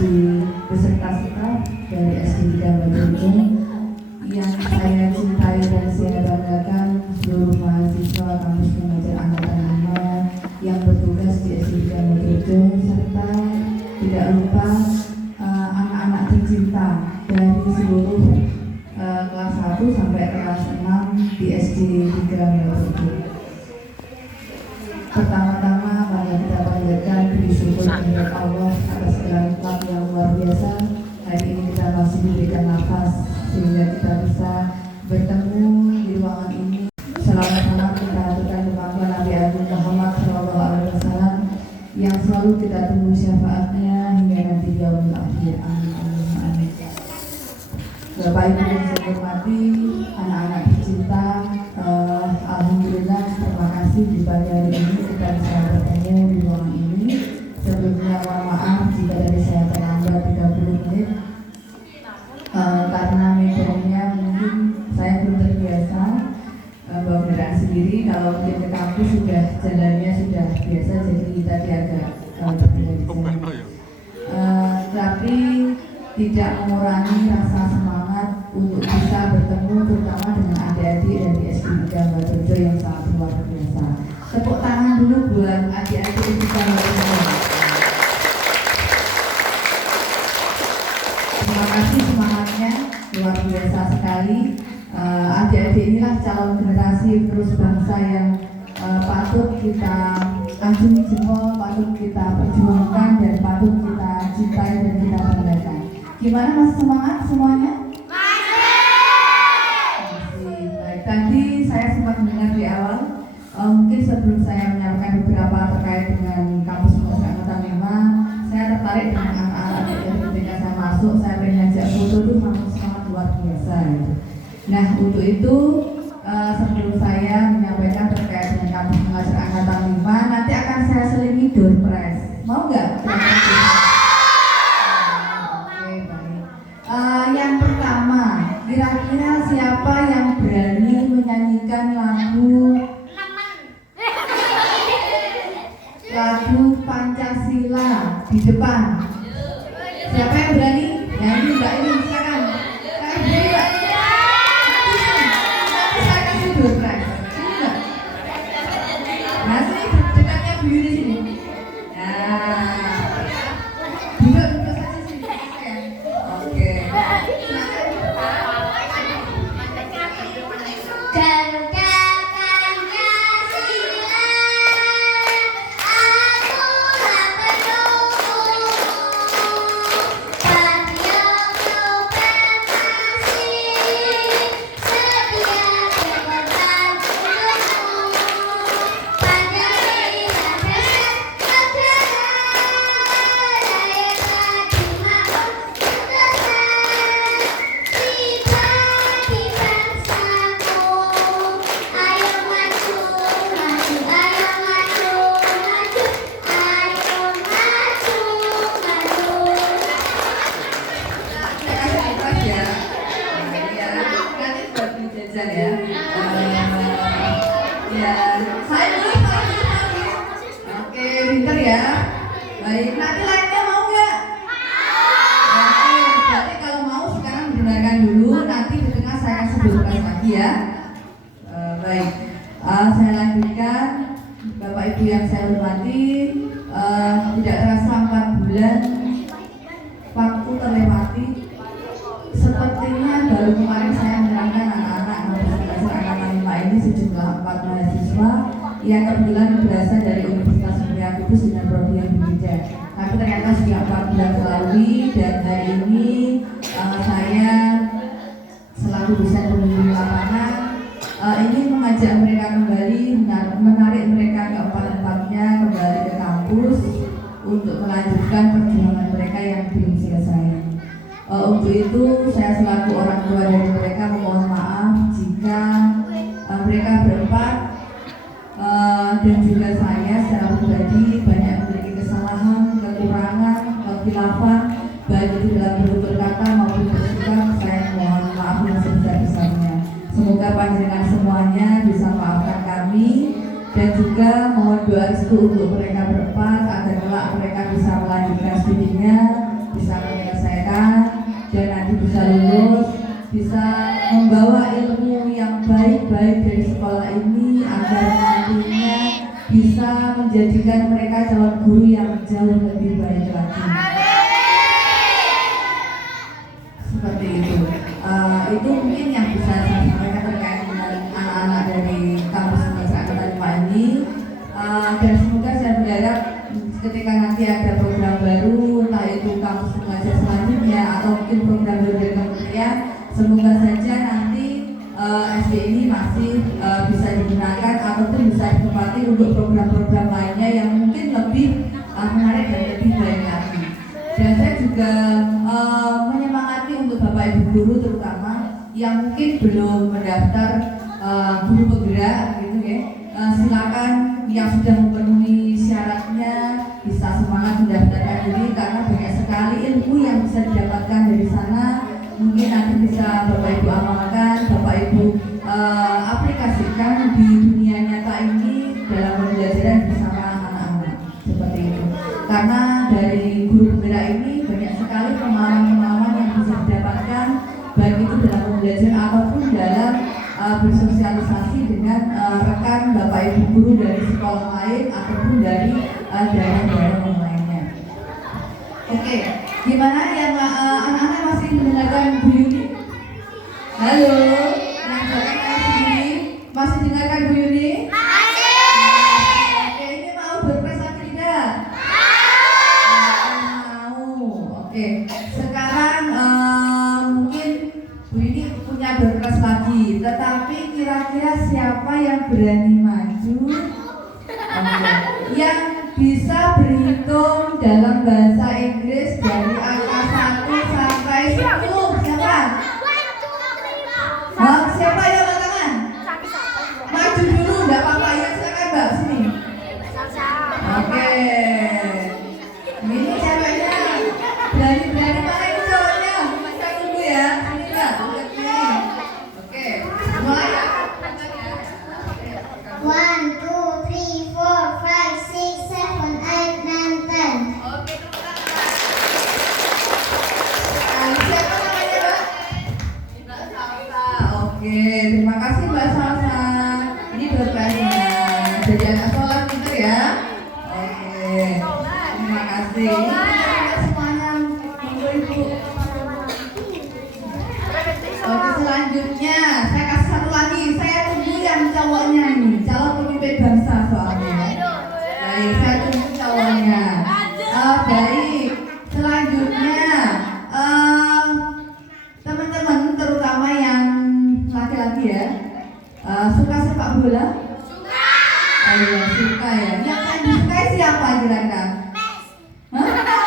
beserta staf dari SD 3 Batu yang saya cintai dan saya banggakan, seluruh mahasiswa kampus pengajar angkatan 5 yang bertugas di SD 3 Batu, serta tidak lupa anak-anak tercinta dari seluruh kelas 1 sampai kelas 6 di SD 3 Batu. Pertama-tama mari kita panjatkan puji syukur kepada Allah atas segala nikmat yang luar biasa. Hari ini kita masih diberikan nafas sehingga kita bisa bertemu di ruangan ini. Selamat kita aturkan kepada Nabi Agung Muhammad SAW yang selalu kita tunggu syafaatnya hingga nanti yaumul akhir. Amin, amin, amin. Bapak Ibu yang saya hormati, anak-anak tercinta, alhamdulillah, terima kasih di pagi hari ini kita bisa bertemu di ruangan ini. Sebelumnya mohon maaf jika dari saya terlambat 30 menit karena medannya mungkin saya belum terbiasa bawa kendaraan sendiri. Kalau mungkin ke kampus sudah jalannya sudah biasa, jadi tadi agak terbiasa. Tapi tidak mengurangi rasa semangat untuk bisa bertemu terutama dengan adik-adik dari SD 3 Batu yang sangat luar biasa. Tepuk tangan dulu buat adik-adik SD 3 Batu. Terima kasih semangatnya, luar biasa sekali. Adik-adik inilah calon generasi terus bangsa yang patut kita acungi jempol, patut kita perjuangkan dan patut kita cintai dan kita banggakan. Gimana, masih semangat semuanya? Masih. Baik, tadi saya sempat mendengar di awal, mungkin sebelum saya menyampaikan beberapa terkait dengan kampus pengajar angkatan 5, saya tertarik dengan anak-anak yang ketika saya masuk, saya pengen ngajak foto itu sangat luar biasa gitu. Nah, untuk itu sebelum saya menyampaikan terkait dengan kampus pengajar angkatan 5, nanti akan saya selingi door prize. Mau nggak? Yang pertama, kira-kira siapa yang berani menyanyikan lagu Pancasila di depan? Siapa yang berani? Nyanyi Mbak ini, silakan. Nanti saya kasih door prize. Nah, sini dekatnya Bu Yuni sini. Duduk saja sini. Oke. Oke, pinter ya. Baik, nanti lainnya mau nggak? Oke, berarti kalau mau sekarang dengarkan dulu, nanti di tengah saya akan sebutkan lagi ya. Baik, saya lanjutkan. Bapak Ibu yang saya hormati, tidak terasa 4 bulan waktu terlewati. Sepertinya baru kemarin saya menerangkan anak-anak angkatan 5 ini sejumlah 4 mahasiswa yang kebetulan berasal dari Universitas Muria Kudus dengan prodi yang berbeda. Tapi ternyata sudah 4 bulan melalui dan hari ini saya selaku dosen pembimbing lapangan ingin mengajak mereka kembali, menarik mereka keempat-empatnya kembali ke kampus untuk melanjutkan perjuangan mereka yang belum selesai. Untuk itu saya selaku orang tua dari mereka memohon maaf jika mereka berempat dan juga saya secara pribadi banyak memiliki kesalahan, kekurangan, kekhilafan baik itu dalam bertutur kata maupun bersikap. Saya mohon maaf yang sebesar-besarnya. Semoga panjenengan semuanya bisa maafkan kami dan juga mohon doa restu untuk mereka berempat agar kelak mereka bisa melanjutkan studinya bisa menyelesaikan dan nanti bisa lulus, bisa membawa ilmu yang baik-baik dari sekolah ini agar nantinya bisa menjadikan mereka calon guru yang jauh lebih baik lagi. Seperti itu. Itu mungkin yang bisa saya sampaikan terkait dengan anak-anak dari kampus Angkatan 5 ini. Dan semoga saya berharap ketika nanti ada program baru, entah itu kampus mengajar selanjutnya atau mungkin program baru dari kementerian, semoga saja nanti SD ini masih bisa digunakan ataupun bisa ditempati untuk program-program lainnya yang mungkin lebih menarik dan lebih baik lagi. Dan saya juga menyemangati untuk Bapak Ibu guru terutama yang mungkin belum mendaftar guru penggerak gitu ya. Silakan yang sudah memenuhi syaratnya bisa semangat mendaftarkan diri karena banyak sekali ilmu yang bisa didapatkan dari sana. Mungkin nanti bisa Bapak Ibu amalkan, Bapak Ibu aplikasikan di dunia nyata ini dalam pembelajaran bersama anak-anak seperti itu. Karena dari guru penggerak ini banyak sekali pengalaman-pengalaman yang bisa didapatkan baik itu dalam pembelajaran ataupun dalam bersosialisasi dengan rekan Bapak Ibu guru dari sekolah lain ataupun dari daerah-daerah yang lainnya. Oke, gimana yang anak-anak masih mendengarkan Bu Yuni? Halo, yang belakang sini masih dengarkan Bu Yuni? Masih. Oke, ini mau berprestasi atau tidak? Mau. Oke, sekarang mungkin Bu Yuni punya berkeras lagi, tetapi kira-kira siapa yang berani maju? Yang bisa berhitung dalam bahasa Inggris dari angka 1 sampai 10? Siapa? Siapa yang angkat tangan? Maju dulu, enggak apa-apa ya, silakan Mbak sini. Oke. Ini ceweknya. Berani-berani mana ini cowoknya? Kita tunggu ya. Sini Mbak. Oke. Mulai ya. 1, 2, 3, 4, 5, 6, 7, 8, 9, 10. Oke, siapa namanya Mbak? Mbak Salsa. Oke, terima kasih Mbak Salsa. Ini berkasnya. Jadi anak sholat pintar ya. Oke, terima kasih. Ini semuanya Ibu. Oke, selanjutnya saya kasih satu lagi. Saya tunggu yang cowoknya ini, calon pemimpin bangsa soalnya. Baik, saya tunggu cowoknya. Baik, selanjutnya teman-teman terutama yang laki-laki ya, suka sepak bola? Suka. Ayo, suka ya. Yang paling disukai siapa kira-kira? Hah?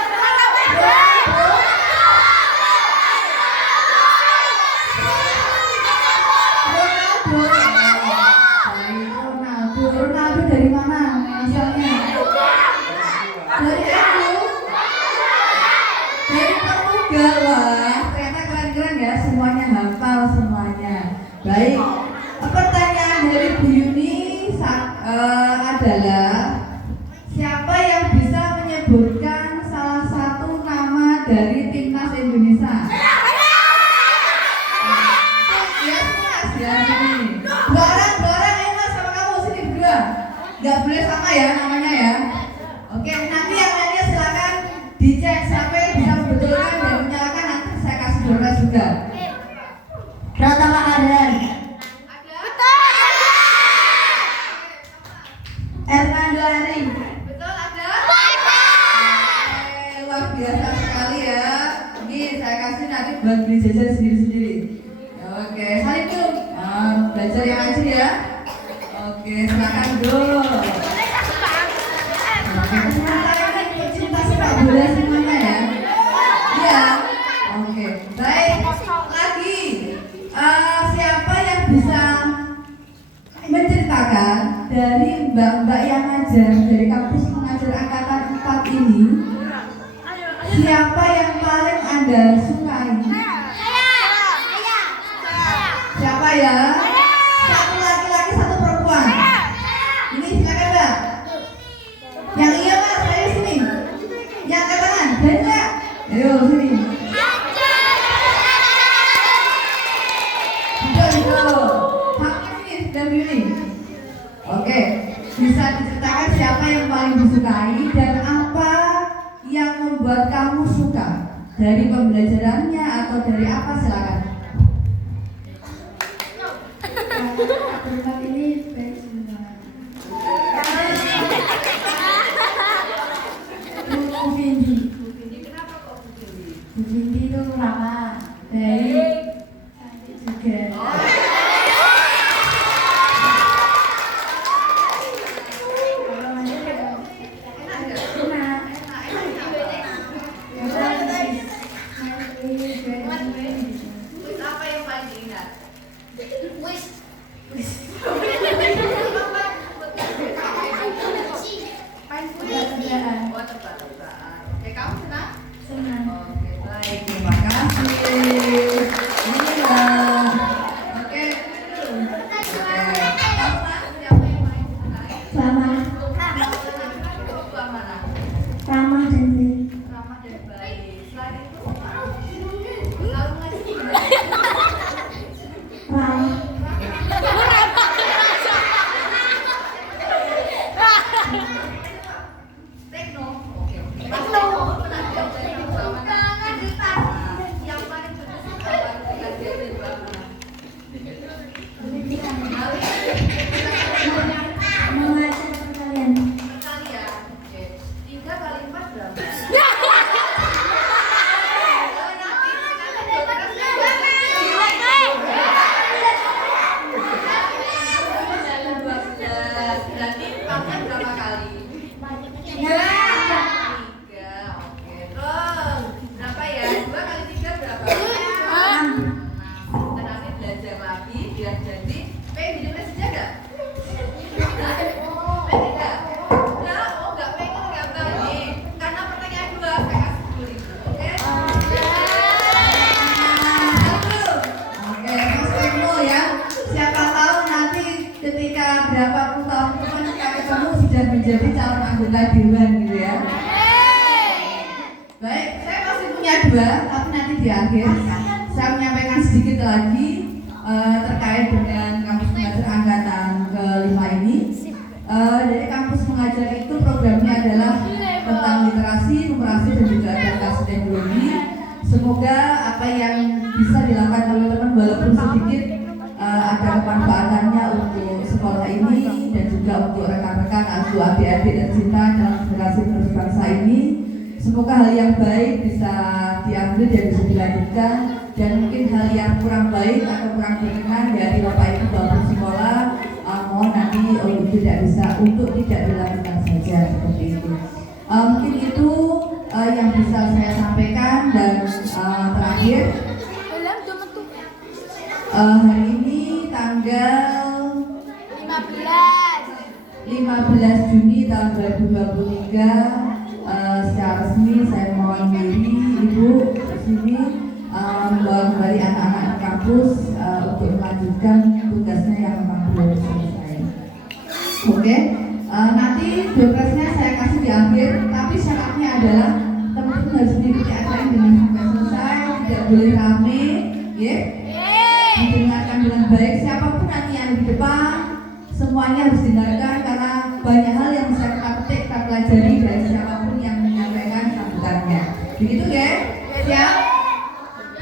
Ronaldo dari mana asalnya? Dari aku? Dari Portugal. Wah, ternyata keren-keren ya, semuanya hafal semuanya. Baik, pertanyaan dari Bu Yuni adalah siapa yang bisa menyebutkan salah satu nama dari timnas Indonesia? Ya, Mas, ya ini. Dua orang enak sama kamu sini berdua. Gak boleh sama ya namanya ya. Oke, nanti yang lainnya silakan dicek siapa yang bisa membetulkan dan menyalakan, nanti saya kasih dolar juga. Pratama Arhan. Hernando Ari. Betul ada? Luar biasa sekali ya. Ini saya kasih nanti buat beli jajan sendiri-sendiri. Oke, salim dulu. Belajar yang aja ya. Oke, silakan dulu. Oke, sementara ini pecinta sepak bola semuanya ya. Iya. Oke, baik. Lagi, siapa yang bisa menceritakan dari mbak-mbak yang ngajar dari kampus mengajar angkatan 4 ini, siapa yang paling Anda sukai? Siapa ya? Satu laki-laki, satu perempuan. Ini silakan Mbak. Yang iya Mas, saya sini. Yang angkat tangan, dan enggak? Ayo sini. Duduk. Haknya sini, sudah ini. Oke, bisa diceritakan siapa yang paling disukai dan apa yang membuat kamu suka dari pembelajarannya atau dari apa, silakan. Tempat ini baik semua. Bu Vindi. Kenapa kok begini? Bu Vindi itu ramah, baik, cantik juga. Apa yang paling diingat? Oh, tebak-tebakan. Oke, kamu senang? Senang. Oke, baik. Terima kasih. Iya. Oke. Kamu siapa yang paling disukai? Ramah, Kelompok mana? ramah dan baik. Ramah dan baik. Selain itu, selalu ngasih gimana? Ramah. Tekno. Oke. Kamu pernah belajar sama yang paling berkesan apa belajar di mana? Membaca perkalian. Perkalian. Oke. 3 kali 4 berapa? Berarti pakai berapa kali? 3. Oke. Terus berapa ya? 2 kali 3 berapa? 6. Nanti belajar lagi biar jadi P hidupnya sejadah. Enggak? Enggak, oh enggak pengen enggak berani. Karena pertanyaan 2 saya kasih 10.000. Oke? Oke, Mas Tekno ya. Siapa tahu nanti ketika berapa puluh tahun kemudian kita ketemu sudah menjadi calon anggota dewan gitu ya. Baik, saya masih punya 2, tapi nanti di akhir saya menyampaikan sedikit lagi terkait dengan kampus mengajar angkatan ke-5 ini. Dari kampus mengajar itu programnya adalah tentang literasi, numerasi dan juga adaptasi teknologi. Semoga apa yang bisa dilakukan teman-teman walaupun sedikit ada kemanfaatannya untuk sekolah ini dan juga untuk rekan-rekan asuh adik-adik tercinta dalam generasi penerus bangsa ini. Semoga hal yang baik bisa diambil dan bisa dilanjutkan, dan mungkin hal yang kurang baik atau kurang berkenan dari Bapak Ibu Bapak sekolah mohon nanti untuk tidak dilakukan saja seperti itu. Mungkin itu yang bisa saya sampaikan, dan terakhir hari ini tanggal 15 Juni tahun 2023 secara resmi saya mohon diri Ibu di sini membawa kembali anak-anak di kampus untuk melanjutkan tugasnya yang memang belum selesai. Oke, nanti dopresnya saya kasih di akhir, tapi syaratnya adalah teman-teman harus mengikuti acara ini dengan sampai selesai, tidak boleh rame, ya. Didengarkan dengan baik, siapapun nanti yang di depan semuanya harus didengarkan, karena banyak hal yang bisa kita petik, kita pelajari dari siapapun yang menyampaikan sambutannya. Begitu ya? Siap?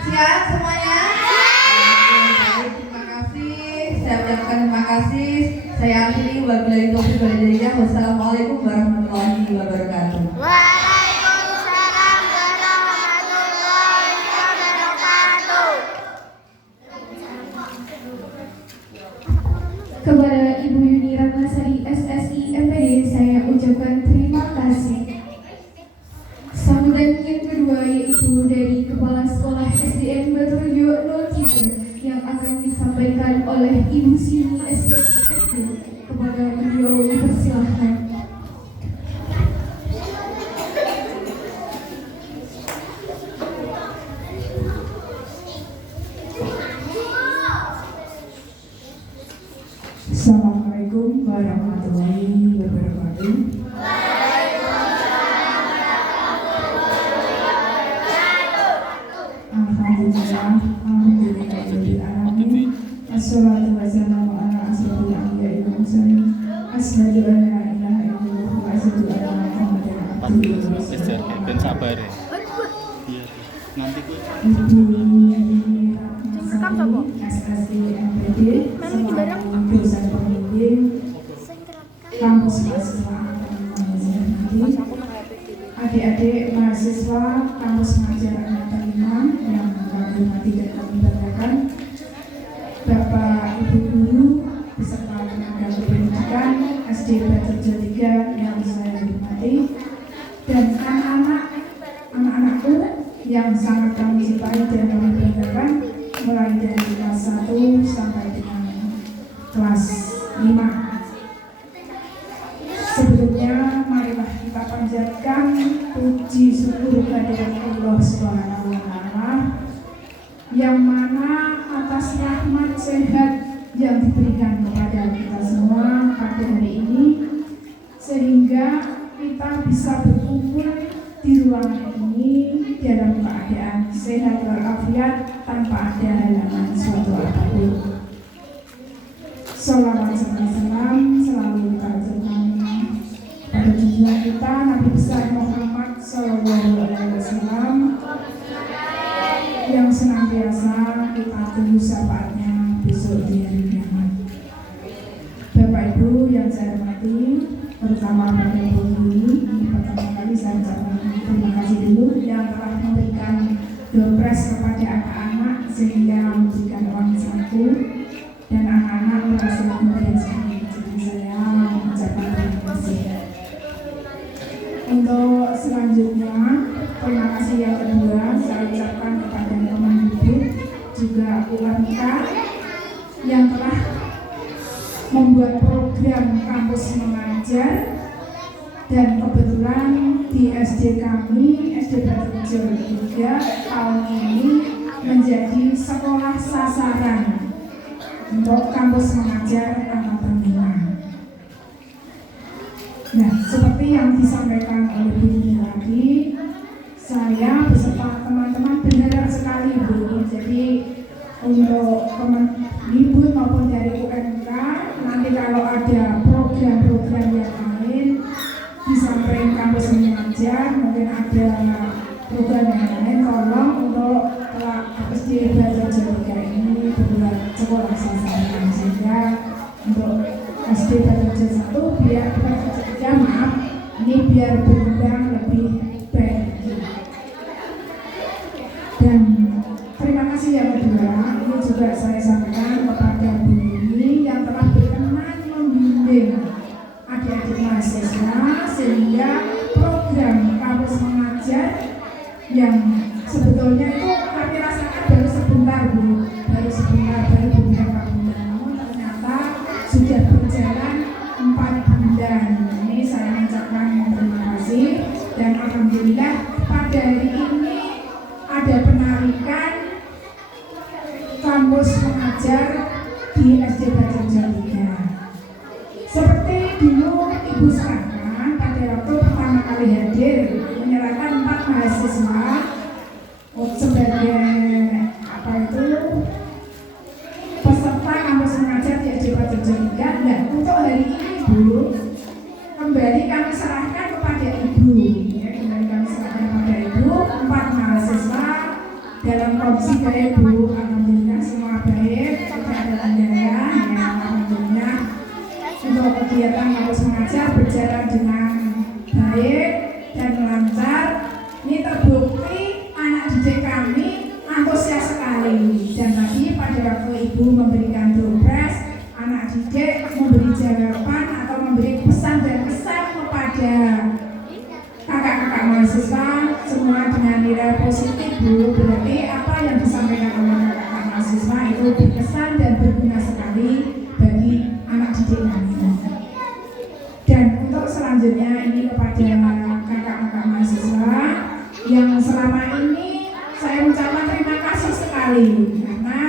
Siap semuanya? Oke, terima kasih. Saya ucapkan terima kasih. Saya akhiri wabillahi taufiq wal hidayah. Wassalamualaikum warahmatullahi wabarakatuh. Waalaikumsalam warahmatullahi wabarakatuh. Kepada Ibu Yuni Ratnasari SSI MPD saya ucapkan terima kasih. Sambutan yang kedua yaitu dari Kepala Sekolah SDN Baturejo 03 yang akan disampaikan oleh Ibu Sini SD. Kepada beliau dipersilahkan. Assalamualaikum warahmatullahi wabarakatuh. Iya. Nanti ku Ibu SSD MPD selaku dosen pembimbing kampus mahasiswa angkatan 5. Adik-adik mahasiswa kampus mengajar angkatan 5 yang kami hormati dan kami banggakan, Bapak Ibu guru beserta tenaga pendidikan SD Batu 3 yang saya hormati, dan anak-anakku yang sangat kami cintai dan kami banggakan, mulai dari kelas 1 sampai dengan kelas 5. Sebelumnya marilah kita panjatkan puji syukur kehadirat Allah Subhanahu wa Ta'ala, yang mana atas rahmat sehat yang diberikan kepada kita semua pada hari ini, sehingga kita bisa berkumpul di ruangan ini dalam keadaan sehat walafiat tanpa ada halangan suatu apapun. Sholawat serta salam selalu tercurahkan pada junjungan kita Nabi besar Muhammad Sallallahu Alaihi Wasallam, yang senantiasa kita tunggu syafaatnya besok di hari kiamat. Bapak Ibu yang saya hormati, terutama pada ibu ini pertama kali saya ucapkan terima kasih dulu yang telah memberikan dompres kepada anak-anak sehingga memberikan uang saku dan anak-anak merasa membiasakan. Jadi saya mengucapkan terima kasih. Untuk selanjutnya, terima kasih yang kedua saya ucapkan kepada teman hidup juga UMK yang telah membuat program kampus mengajar, dan kebetulan di SD kami, SD Batu 3 tahun ini menjadi sekolah sasaran untuk kampus mengajar angkatan 5. Nah, seperti yang disampaikan oleh Bu Dini tadi, saya beserta teman-teman benar sekali Bu. Jadi untuk teman ibu maupun dari UMK, nanti kalau ada program-program yang lain di samping kampus mengajar, mungkin ada program yang lain, tolong untuk SD Batu 3 ini berbuat sekolah sasaran, sehingga untuk SD Batu 1 biar maaf, ini biar berkembang lebih baik. Dan terima kasih yang kedua, ini juga saya sampaikan kepada Bu Yuni yang telah berkenan membimbing adik-adik mahasiswa, sehingga program kampus mengajar yang sebetulnya itu kami rasakan baru sebentar Bu, baru beberapa bulan, namun ternyata sudah berjalan 4 bulan. Ini saya mengucapkan terima kasih, dan alhamdulillah pada hari ini ada penarikan kampus mengajar di SD Batu 3. Seperti dulu Ibu serahkan pada waktu pertama kali hadir, menyerahkan 4 mahasiswa sebagai peserta kampus mengajar di SD Batu 3. Dan untuk hari ini Bu, kembali kami serahkan kepada Ibu, ya, kembali kami serahkan kepada Ibu 4 mahasiswa dalam kondisi baik Bu. Alhamdulillah semua baik, tidak ada kendala, ya alhamdulillah. Untuk kegiatan kampus mengajar berjalan dengan baik dan lancar. Ini terbukti anak didik kami antusias sekali, dan tadi pada waktu Ibu memberikan dompres, anak didik memberi jawaban atau memberi pesan dan kesan kepada kakak-kakak mahasiswa semua dengan nilai positif Bu. Berarti apa yang disampaikan oleh kakak-kakak mahasiswa itu berkesan dan berguna sekali bagi anak didik kami. Dan untuk selanjutnya ini kepada kakak-kakak mahasiswa yang selama ini saya mengucapkan terima kasih sekali, karena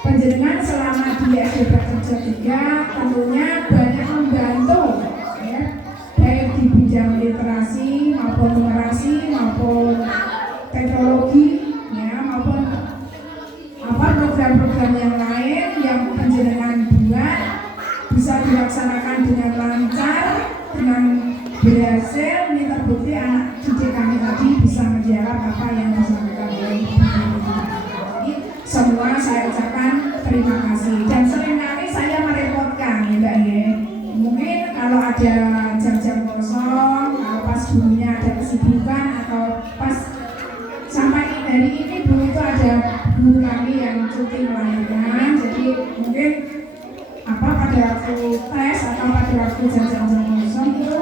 panjenengan selama di SD Batu 3 tentunya banyak membantu, ya, baik di bidang literasi maupun numerasi maupun teknologi, ya, maupun program-program yang lain yang panjenengan buat bisa dilaksanakan dengan lancar, dengan berhasil. Ini terbukti anak didik kami tadi bisa menjawab apa yang disampaikan oleh Ibu Jadi semua saya ucapkan terima kasih dan seringkali saya merepotkan ya Mbak ya. Mungkin kalau ada jam-jam kosong, kalau pas gurunya ada kesibukan atau pas sampai hari ini Bu itu ada guru kami yang cuti melahirkan, jadi mungkin pada waktu tes atau pada waktu jam-jam kosong itu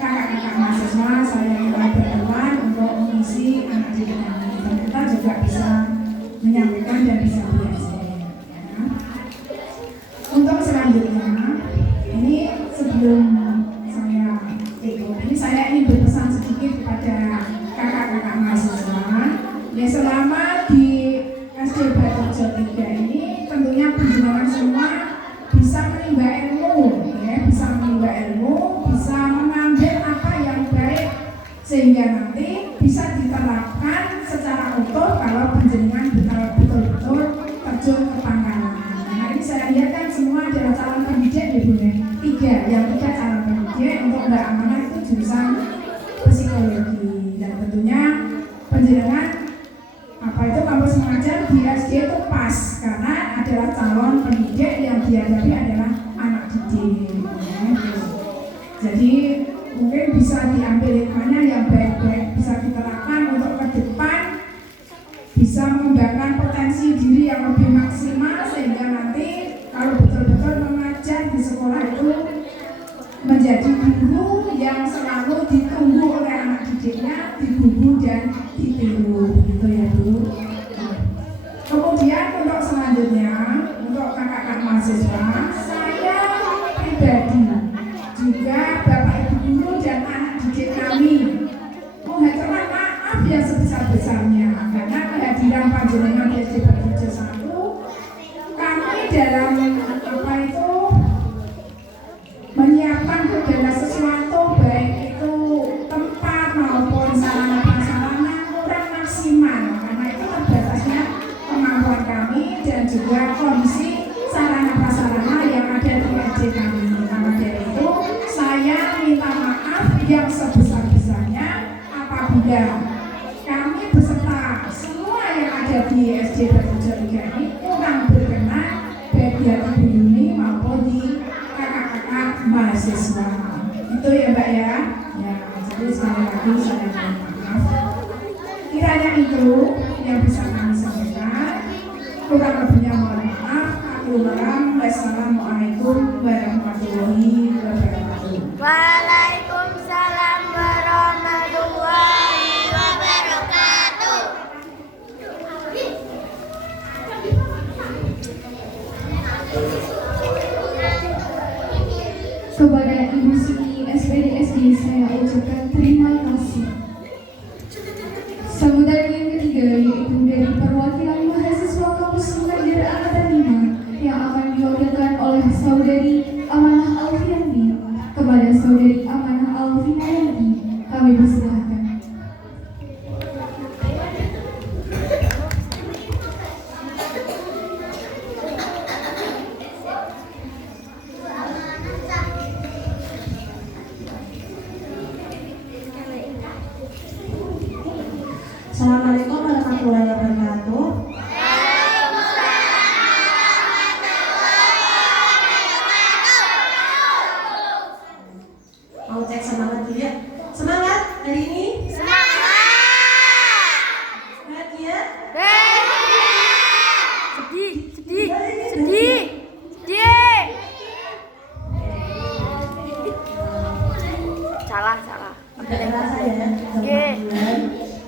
kakak-kakak mahasiswa saya mulai berperan untuk mengisi anak didik kami dan kita juga bisa menyampaikan dan bisa belajar ya. Untuk selanjutnya ini sebelum saya ini saya ingin berpesan sedikit kepada kakak-kakak mahasiswa ya, selama di SD Baturejo 3 ini tentunya penjenengan semua bisa menimba ilmu ya, bisa menimba ilmu, bisa mengambil apa yang baik sehingga nanti bisa diterapkan secara utuh kalau penjenengan betul-betul terjun ke pangkalan. Nah ini saya lihat kan semua adalah calon pendidik ya Bu ya, yang tiga calon pendidik. Untuk Mbak Amanah itu jurusan psikologi dan tentunya penjenengan kampus mengajar di SD itu pas karena adalah calon pendidik yang dihadapi adalah anak didik ya. Jadi mungkin bisa diambil hikmahnya yang baik-baik, bisa diterapkan untuk ke depan, bisa mengembangkan potensi diri yang lebih maksimal sehingga nanti kalau betul-betul mengajar di sekolah itu menjadi guru yang selalu ditunggu oleh anak didiknya, digugu dan ditiru gitu ya Bu. Kemudian untuk selanjutnya untuk kakak-kakak mahasiswa, saya pribadi juga Bapak Ibu guru dan anak didik kami mengaturkan maaf yang sebesar-besarnya karena kehadiran panjenengan di SD Baturejo 1 kami dalam menyiapkan segala sesuatu baik itu tempat maupun sarana prasarana kurang maksimal karena itu terbatasnya kemampuan kami dan juga kondisi sarana prasarana yang ada di SD kami. Maka dari itu saya minta maaf yang sebesar-besarnya apabila kami beserta semua yang ada di SD Baturejo 3 ini kurang berkenan baik di hati Bu Yuni maupun di kakak-kakak mahasiswa. Itu ya Mbak ya. Ya, jadi sekali lagi saya mohon maaf. Kiranya itu yang bisa kami sampaikan. Kurang lebihnya mohon maaf. Wassalamualaikum warahmatullahi wabarakatuh. Waalaikumsalam warahmatullahi wabarakatuh. Kepada Ibu Siti SPDSD saya ucapkan terima kasih. Sambutan yang ketiga yaitu dari perwakilan mahasiswa kampus mengajar angkatan 5 yang akan diwakilkan oleh Saudari Amanah Alfiandi. Kepada Saudari Amanah Alfiandi kami persilahkan. Assalamualaikum warahmatullahi wabarakatuh. Mau cek semangat dulu ya. Semangat hari ini. Semangat. Bahagia. Sedih. Salah. Tidak terasa ya. Oke.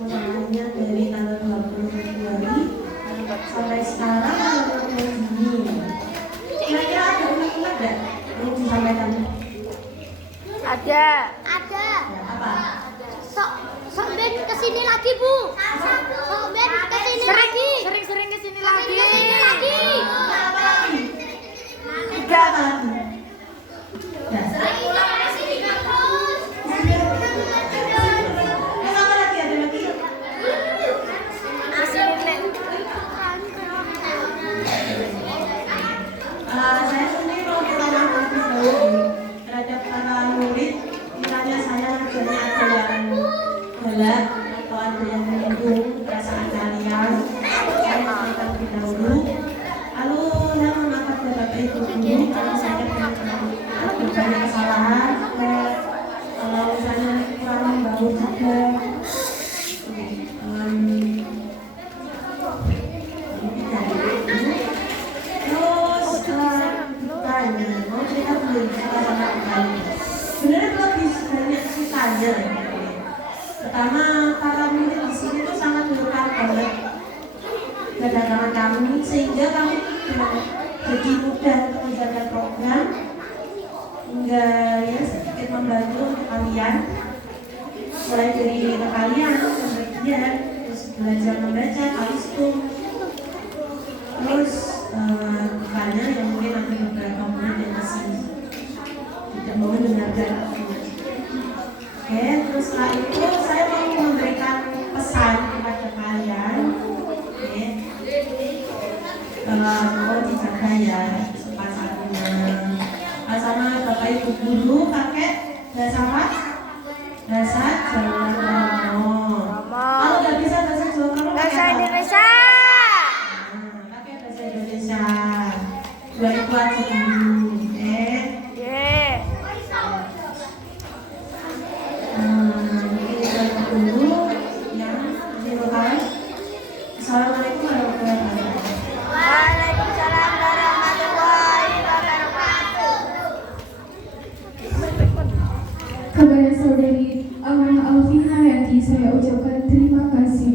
Mulainya dari tanggal 20 Februari sampai sekarang tanggal 20 Juni. Kira-kira ada unek-unek nggak yang disampaikan? Ada. Ya, apa? Sok Ben kesini lagi Bu. Sok Ben kesini lagi. Sering kesini lagi. Apa lagi? Tiga apa lagi? Ya. Apa lagi? Ada lagi? Saya sendiri mau bertanya terlebih dahulu terhadap para murid. Kiranya saya ngajarnya ada yang galak atau ada yang menyinggung Pertama, para murid di sini tuh sangat berkat banget kedatangan kami, sehingga kami jadi mudah untuk menjalankan program, hingga ya sedikit membantu untuk kalian, mulai dari kalian pembagian, terus belajar membaca kalistum, terus bukannya yang mungkin nanti beberapa murid yang masih tidak mau mendengarkan. Oke, terus setelah itu saya mau memberikan pesan kepada kalian. Oke, mau dijaga ya kesempatannya. Sama Bapak Ibu guru pakai bahasa apa? Bahasa Jawa Kromo. Kalau nggak bisa bahasa Jawa Kromo pakai apa? Indonesia. Pakai bahasa Indonesia. Dua itu aja dulu. Oke. Ini saya dulu yang dimulai. Assalamualaikum warahmatullahi wabarakatuh. Waalaikumsalam warahmatullahi wabarakatuh. Kepada saudari Amanah Alfi Hayati saya ucapkan terima kasih.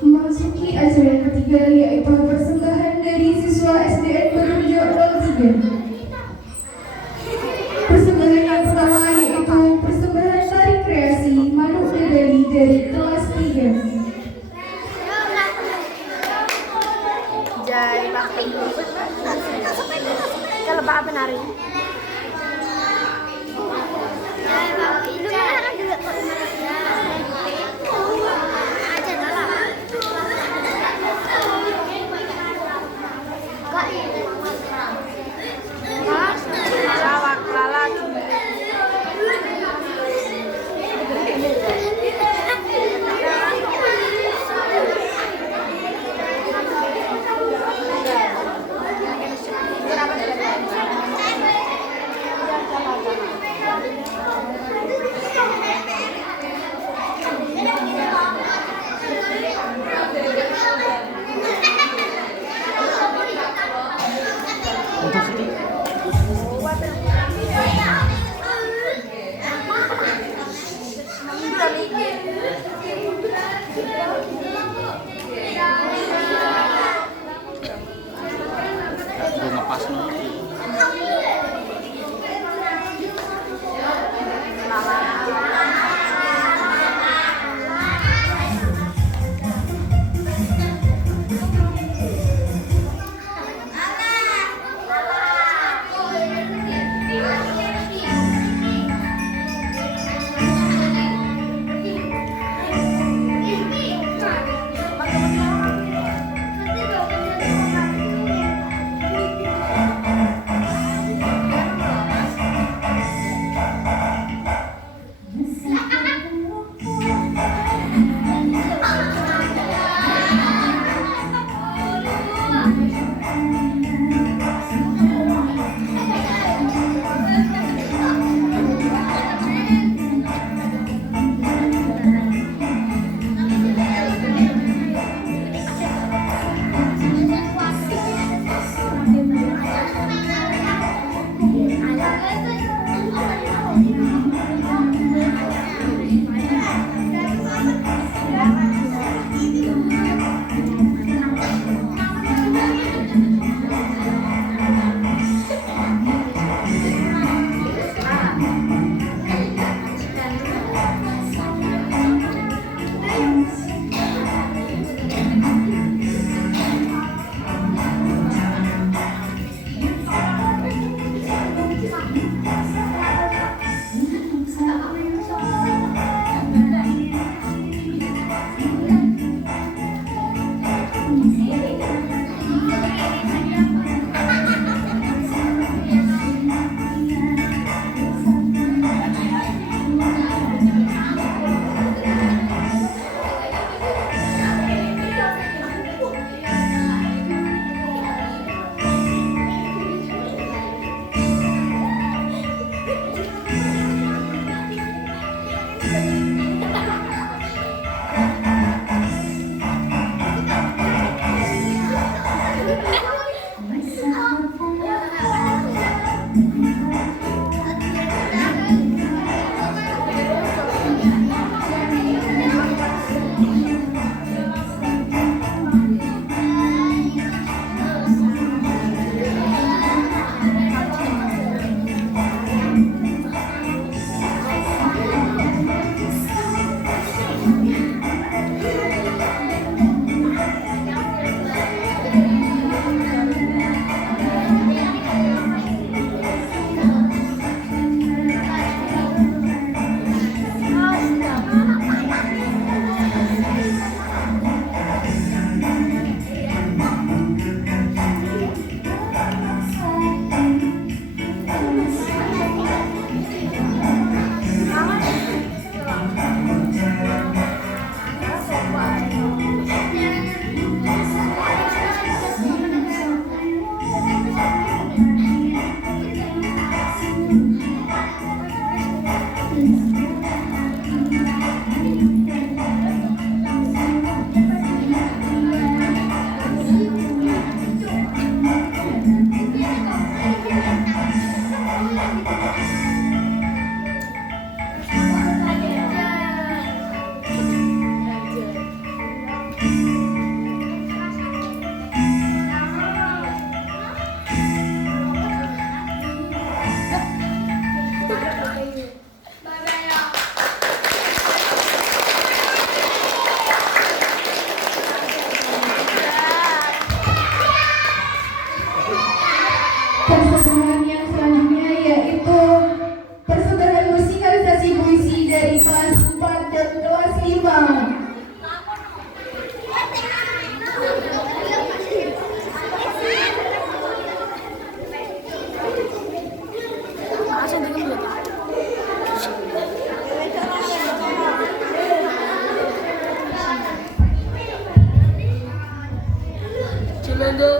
Memasuki acara yang ketiga yaitu persembahan dari siswa SDN Berjo 03. Persembahan yang pertama yaitu persembahan tari kreasi Manuk Dedali dari kelas 3. Jadi pakai kalau Pak penari. Tunggu.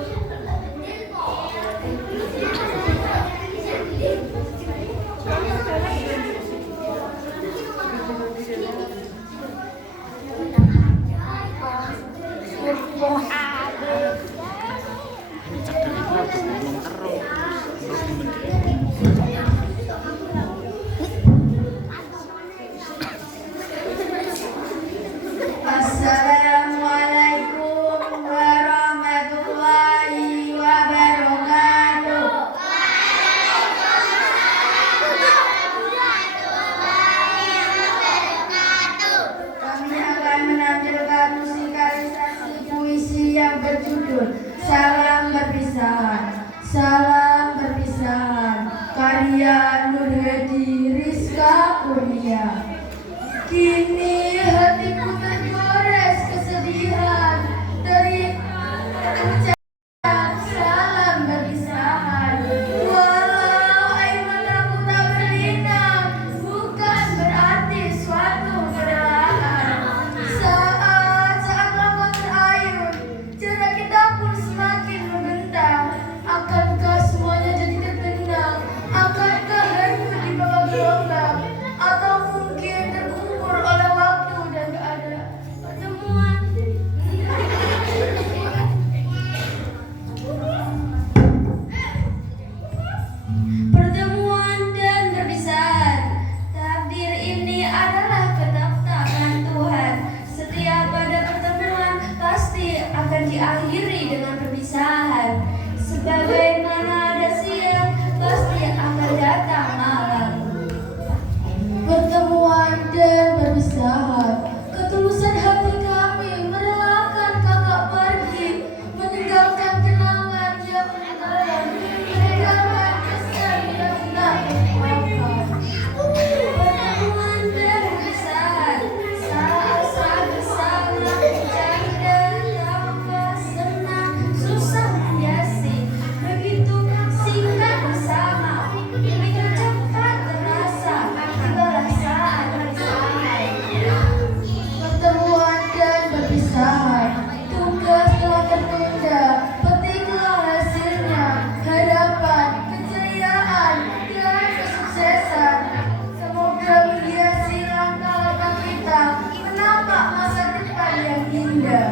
Assalamualaikum warahmatullahi wabarakatuh. Kami akan menampilkan musikalisasi puisi yang berjudul Salam Perpisahan. Salam Perpisahan, karya Nur Hedi Rizka Kurnia. Kini hatiku tergores kesedihan dari ucapan salam perpisahan. Walau air mataku tak berlinang, bukan berarti suatu kelelahan. Saat langkah terayun, jarak kita pun semakin membentang. Akankah semuanya jadi terbenam? Akankah hanyut di bawah gelombang? Atau mungkin terkubur oleh waktu dan gak ada pertemuan? Pertemuan dan perpisahan, takdir ini adalah ketetapan Tuhan. Setiap ada pertemuan pasti akan diakhiri dengan perpisahan. Sebagaimana ada siang, pasti akan datang malam. Pertemuan dan perpisahan, ketulusan hati kami merelakan kakak pergi, meninggalkan kenangan yang mendalam, meninggalkan kesan yang tak terlupakan. Pertemuan dan perpisahan, saat bersama, canda, tawa, senang, susah biasa, begitu singkat bersama, begitu cepat terasa, tibalah saat perpisahan. Pertemuan dan perpisahan, tugas telah tertunda, petiklah hasilnya, harapan, kejayaan, dan kesuksesan. Semoga menghiasi langkah-langkah kita menapak masa depan yang indah.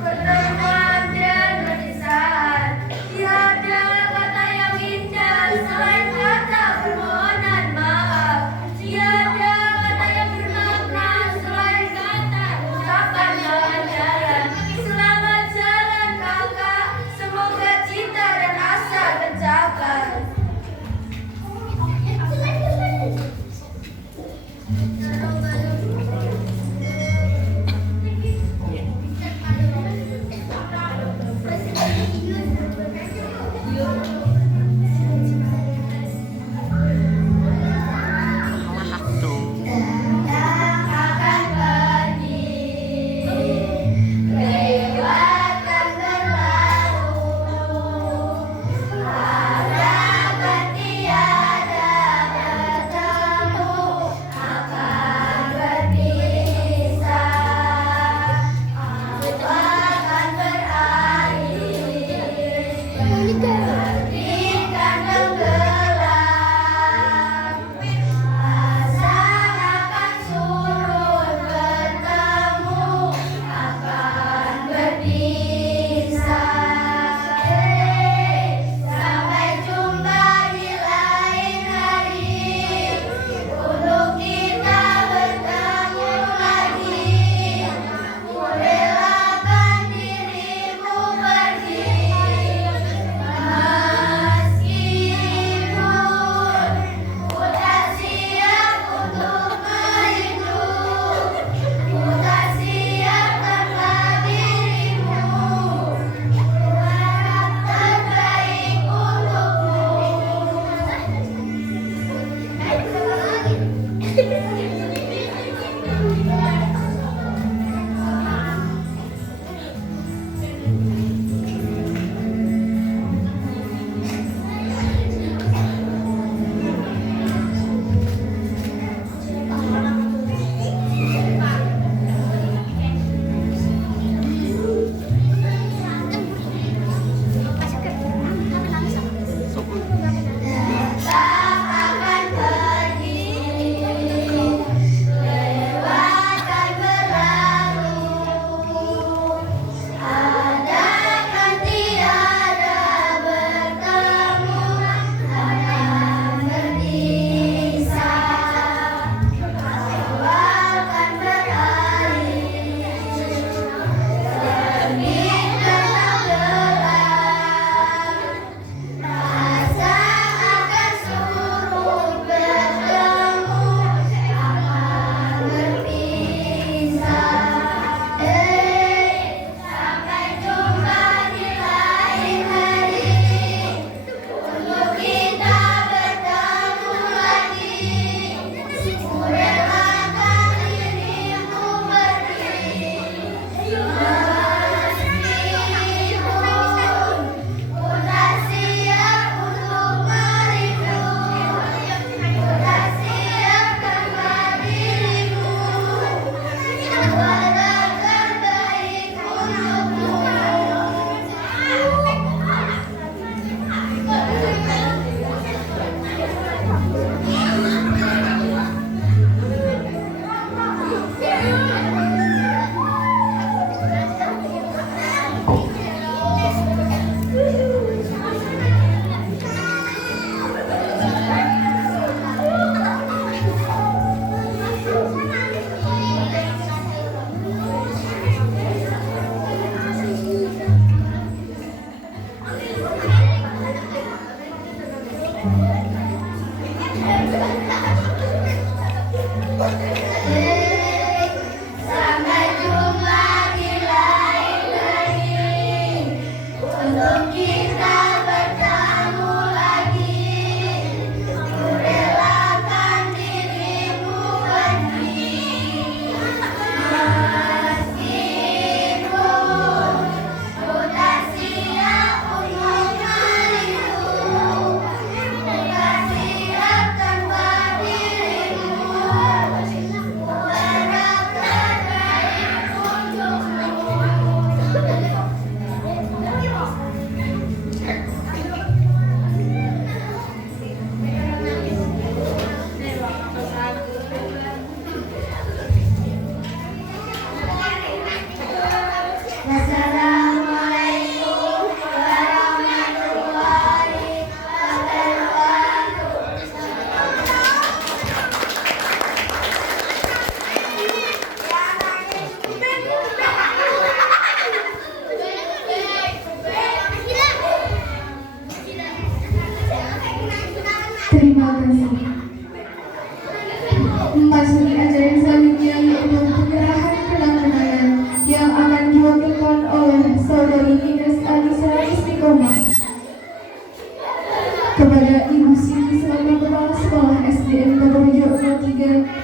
Pertemuan dan perpisahan, tiada kata yang indah selain kata permohonan maaf. Tiada kata yang bermakna selain kata ucapan selamat jalan. Selamat jalan kakak, semoga cita dan asa tercapai.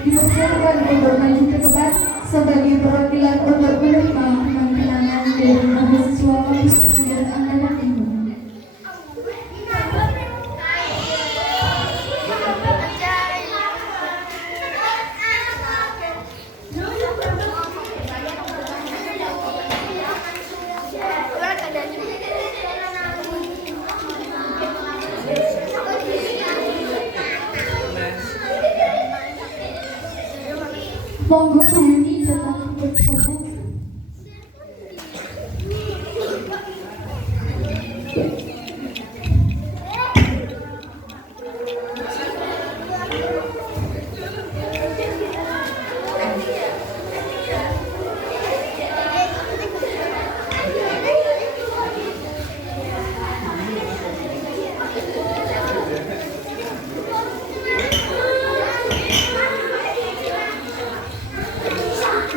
dipersilakan untuk maju ke depan sebagai perwakilan untuk menerima kenang-kenangan dari mahasiswa kampus Negeri Angkatan Timur. Monggo Pani datang berfoto.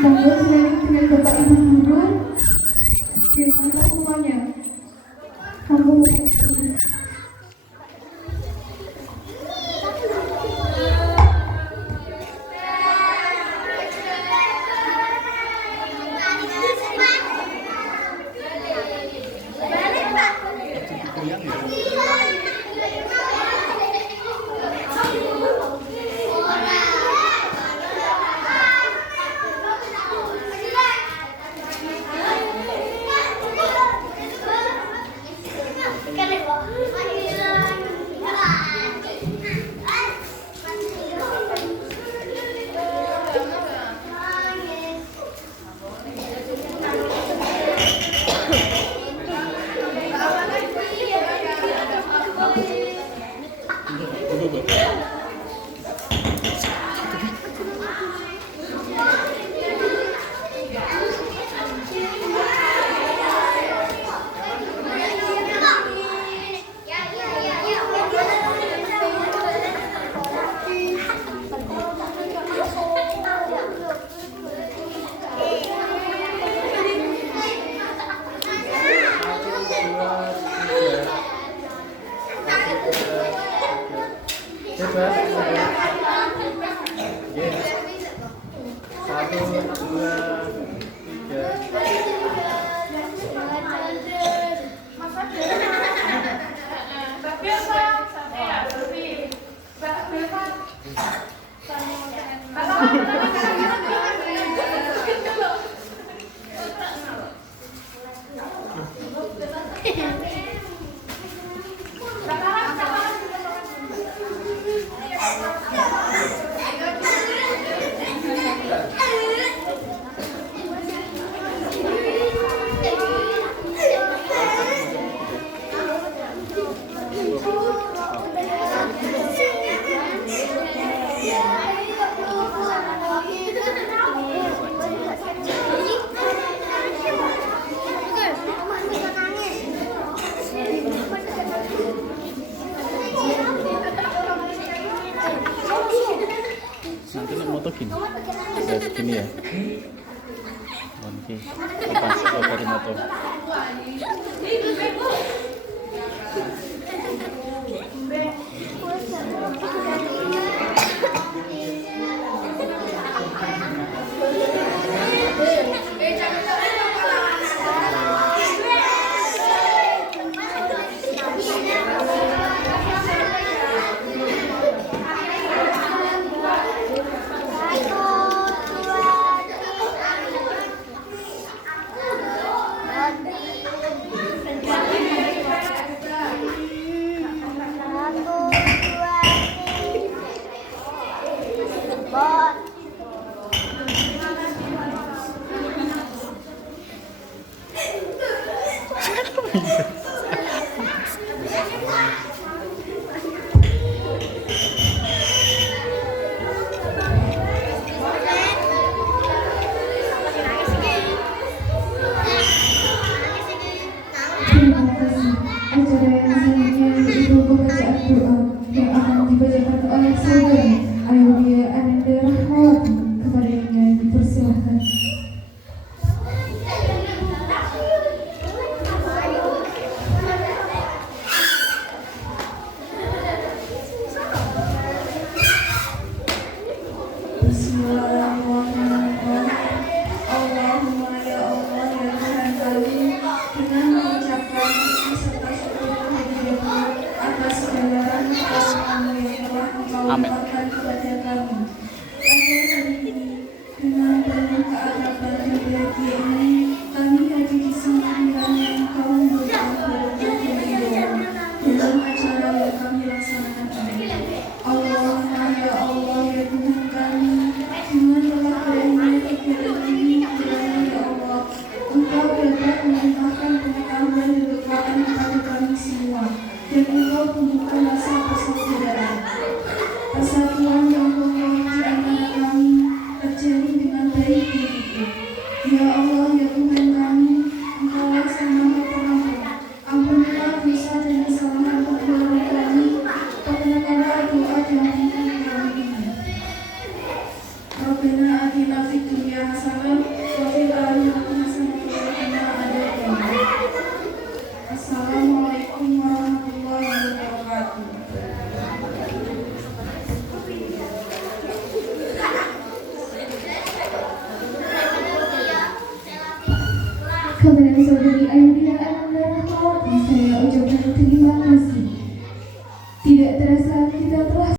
Monggo silakan dengan Bapak Ibu guru. Silakan semuanya. Monggo Bapak Ibu guru. Nanti nak moto gini, ya gini ya. Oke, apa dari moto? ya Tuhan kami, Engkaulah Sang Maha Pengampun. Ampunilah dosa dan kesalahan keluarga kami, perkenankanlah doa dan iman kami ini. Rabbana atina fid dunya hasanah wa fil akhirati hasanah wa qina adzabannar. Assalamualaikum warahmatullahi wabarakatuh. Kepada saudari Ayudhya Ananda Rahmawati, saya ucapkan terima kasih. Tidak terasa kita telah